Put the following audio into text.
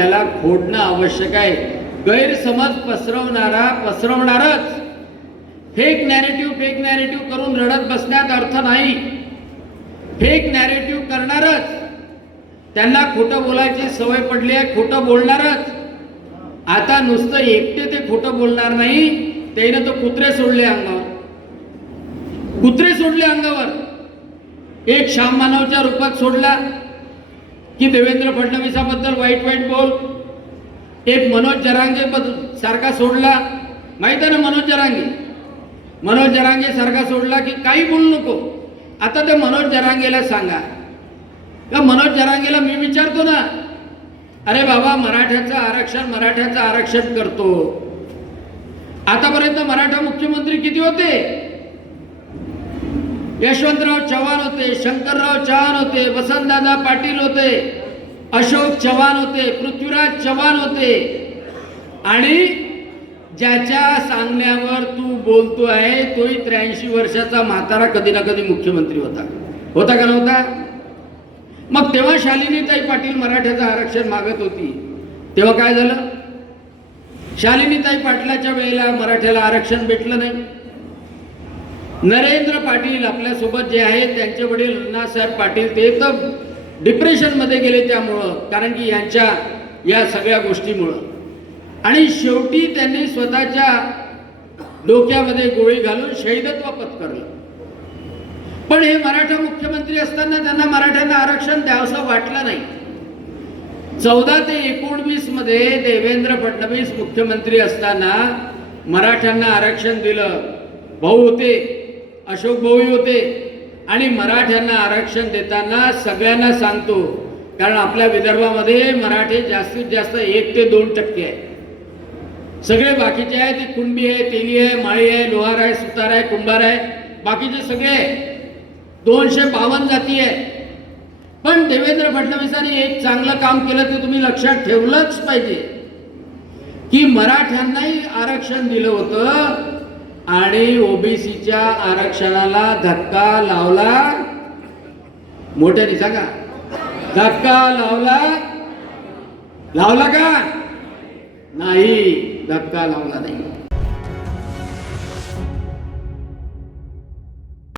त्याला खोडणं आवश्यक आहे गैरसमज पसरवणारा पसरवणारच फेक नॅरेटिव्ह फेक नॅरेटिव्ह करून रडत बसण्यात अर्थ नाही फेक नॅरेटिव्ह करणारच त्यांना खोटं बोलायची सवय पडली आहे खोटं बोलणारच आता नुसतं एकटे ते खोटं बोलणार नाही त्याने तो कुत्रे सोडले अंगावर कुत्रे सोडले अंगावर एक श्याम मानवच्या रूपात सोडला की देवेंद्र फडणवीसाबद्दल वाईट वाईट बोल एक मनोज जरांगे सारखा सोडला माहीत आहे ना मनोज जरांगे मनोज जरांगे सारखा सोडला की काही बोलू नको आता ते मनोज जरांगेला सांगा का मनोज जरांगेला मी विचारतो ना अरे बाबा मराठ्याचं आरक्षण मराठ्याचं आरक्षण करतो आतापर्यंत मराठा मुख्यमंत्री किती होते यशवंतराव चव्हाण होते शंकरराव चव्हाण होते वसंतदादा पाटील होते अशोक चव्हाण होते पृथ्वीराज चव्हाण होते आणि ज्याच्या सांगण्यावर तू बोलतो आहे तोही त्र्याऐंशी वर्षाचा म्हातारा कधी ना कधी मुख्यमंत्री होता होता का नव्हता मग तेव्हा शालिनीताई पाटील मराठ्याचं आरक्षण मागत होती तेव्हा काय झालं शालिनीताई पाटलाच्या वेळेला मराठ्याला आरक्षण भेटलं नाही नरेंद्र पाटील आपल्यासोबत जे आहेत त्यांचे वडील अण्णासाहेब पाटील ते तर डिप्रेशनमध्ये गेले त्यामुळं कारण की यांच्या या सगळ्या गोष्टीमुळं आणि शेवटी त्यांनी स्वतःच्या डोक्यामध्ये गोळी घालून शहीदत्व पत्करलं पण हे मराठा मुख्यमंत्री असताना त्यांना मराठ्यांना आरक्षण द्यावंसं वाटलं नाही चौदा ते एकोणवीसमध्ये मध्ये देवेंद्र फडणवीस मुख्यमंत्री असताना मराठ्यांना आरक्षण दिलं भाऊ होते अशोक भाऊही होते आणि मराठ्यांना आरक्षण देताना सगळ्यांना सांगतो कारण आपल्या विदर्भामध्ये मराठे जास्तीत जास्त एक ते दोन टक्के आहे सगळे बाकीचे आहे ती कुणबी आहे तेली आहे माळी आहे लोहार आहे सुतार आहे कुंभार आहे बाकीचे सगळे दोनशे बावन्न जाती आहे पण देवेंद्र फडणवीसांनी एक चांगलं काम केलं ते तुम्ही लक्षात ठेवलंच पाहिजे की मराठ्यांनाही आरक्षण दिलं होतं आणि ओबीसीच्या आरक्षणाला धक्का लावला मोठ्याने सांगा धक्का लावला लावला का नाही धक्का लावला नाही